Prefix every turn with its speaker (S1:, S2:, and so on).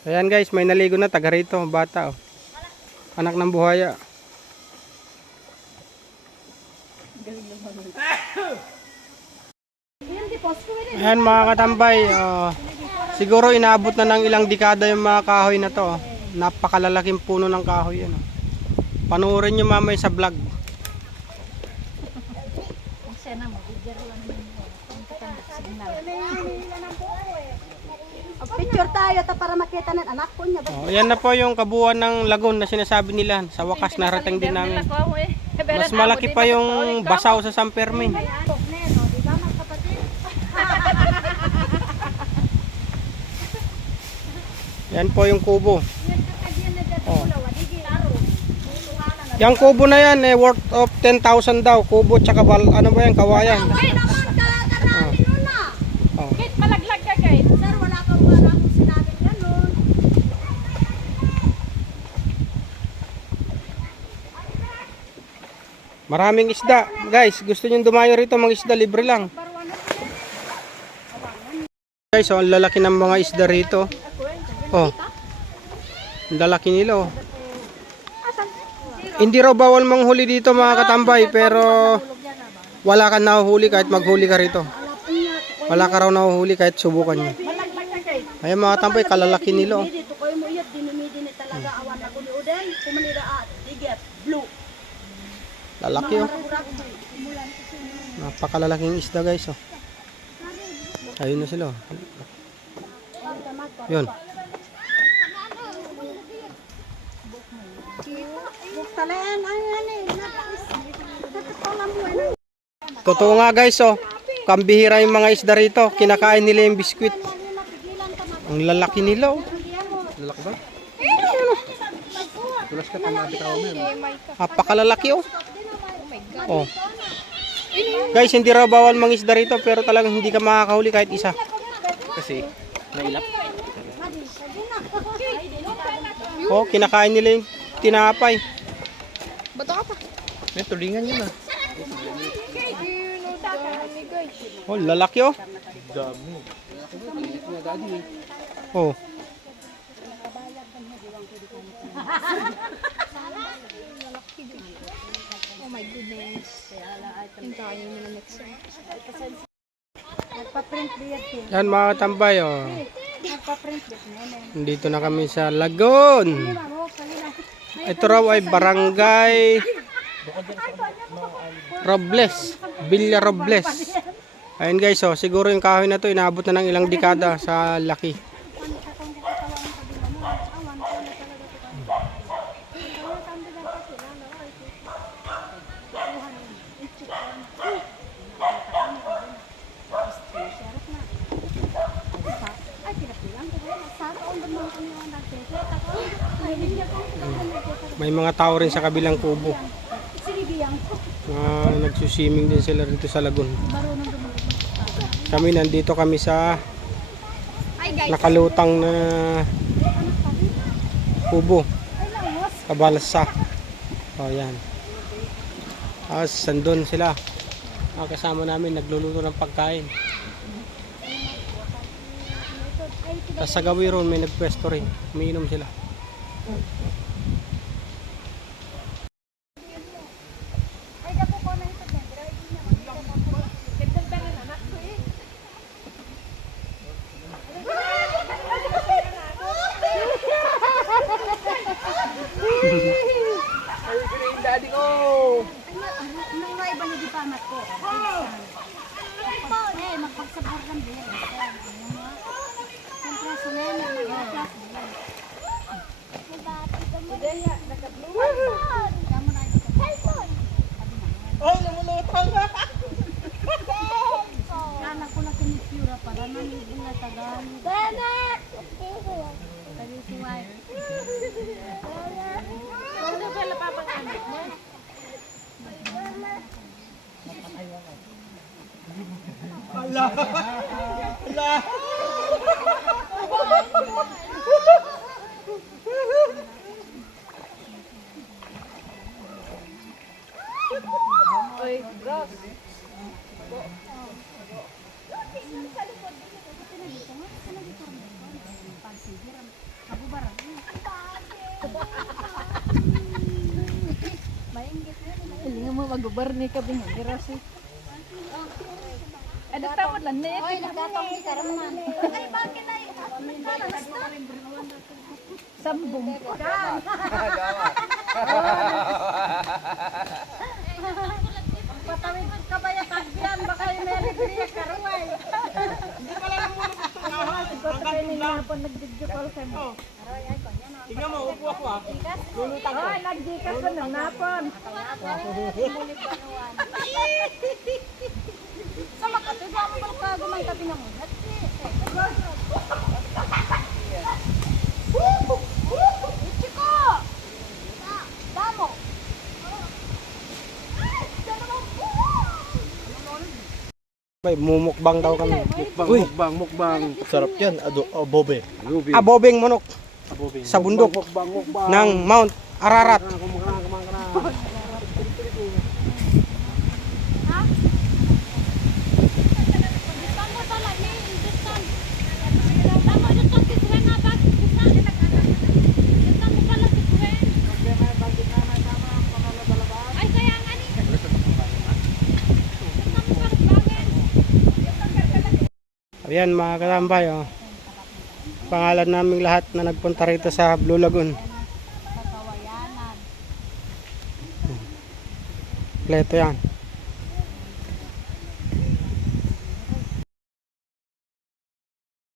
S1: Ayan guys, may naligo na taga rito, bata oh. Anak ng buhaya. Ayan mga katambay, oh, siguro inaabot na ng ilang dekada yung mga kahoy na to. oh. Napakalalaking puno ng kahoy yan. Oh. Panoorin nyo mamay sa vlog.
S2: Picture tayo ta para makita ng anak ko niya.
S1: Oh, ayan na po yung kabuuan ng lagon na sinasabi nila. Sa wakas narating din namin. Mas malaki pa yung basaw sa San Fermin. Yan po yung kubo.
S2: Yan
S1: Oh.
S2: Na.
S1: Yung kubo na yan, eh, worth of 10,000 daw. Kubo tsaka bal, ano ba yan, kawayan.
S2: Ay naman, kakarami nun na.
S1: Oh.
S3: Kate, malaglag ka, Kate.
S2: Sir, wala kang wala kong sinabing ganun.
S1: Maraming isda. Guys, gusto nyo dumayo rito, mga isda, libre lang. Guys, oh, ang lalaki ng mga isda rito. Oh. Ang lalaki nila, oh. Hindi raw bawal manghuli dito mga katambay, pero wala kang nahuhuli kahit maghuli ka rito. Wala ka raw nahuhuli kahit subukan
S3: Kate.
S1: Ayan mga katambay, kalalaki nila, oh. Lalaki, oh. Napakalalaking isda, guys, oh. Ayun na sila, oh. Yun.
S2: Buktaleen, ay ano eh. Totoo mo eh.
S1: Totoo nga guys, oh. Kambihira yung mga isda rito. Kinakain nila yung biskwit. Ang lalaki nila, oh. Lalaki ba? Tulas ka pamati ka Napakalalaki, oh. Oh. Guys, hindi raw bawal mangisda rito pero talagang hindi ka makakahuli kahit isa. Kasi nailap. Oh, kinakain nila yung tinapay.
S3: Bato ka pa.
S1: May tulingan yun ah. Oh, lalaki oh. Oh.
S3: Oh my goodness. Kain mo na next time.
S2: Nagpa-print diyan din.
S1: Yan mga tambay oh.
S2: Nagpa-print din. Nene.
S1: Nandito na kami sa Lagon. Ito raw ay barangay Robles. Villa Robles. Ayun guys, oh, siguro yung kahoy na to inaabot na ng ilang dekada sa laki.
S2: Ay, pinapilang ko ba? Sa taon ba mga kami ang nagtete? Ay, hindi ko
S1: May mga tao rin sa kabilang kubo.
S2: Sinibiyang ko.
S1: Na nagsuswimming din sila dito sa
S2: gumawa.
S1: Kami nandito kami sa nakalutang na kubo. Kabalasa. O yan. Tapos sandun sila. Ang kasama namin nagluluto ng pagkain. Tapos sa gawi ron may nagpwesto rin. Umiinom sila.
S2: Ay, dako ko na ito. Nung nga iba ni di pa amat ko. Eh, magpagsabor lang din. Siyempre, sa nena, nag-class din. Kamu na ito.
S1: Ay, namulutang ka!
S2: Anak ko na kinisura para nanibong na tagal. Benet! Tagal-suway.
S3: Ano ba napapanganak mo? Oy, gross.
S2: Pagsigiran.
S3: Hilingan mo mag-ubar ni ka bing hiras eh. Ano tawad lang na
S2: Oy, nagkatong di karaman. Ay, bakit ay?
S3: Sambong.
S2: Patawid ka ba yung kasbiyan? Baka yung may alegría karuay.
S3: Ikaw sa kayo nila po nag-video call sa mo.
S1: Tingnan mo, upo ako ah.
S3: Ay, nag-gikas pa ng napon.
S2: Sa makatuwa mo ba ka gumanta pinamulat? Ichiko!
S1: Bay, mumukbang daw kami.
S4: Mukbang,
S1: Uy.
S4: mukbang, mukbang.
S5: Sarap yan, ado, adobe.
S4: Lubi.
S1: Abobeng manok
S4: Abobing.
S1: sa bundok
S4: Mukbang, mukbang.
S1: ng Mount Ararat.
S4: Kumakain, kumakain, kumakain.
S2: Tamo tala ni Industan. Tamo dito si Gwen nga ba? Tamo pala si Gwen. Ay, kaya nga ni. Tamo pala bagay.
S1: Ayan mga katambay, oh. Pangalan naming lahat na nagpunta rito sa Blue Lagoon. Kompleto yan.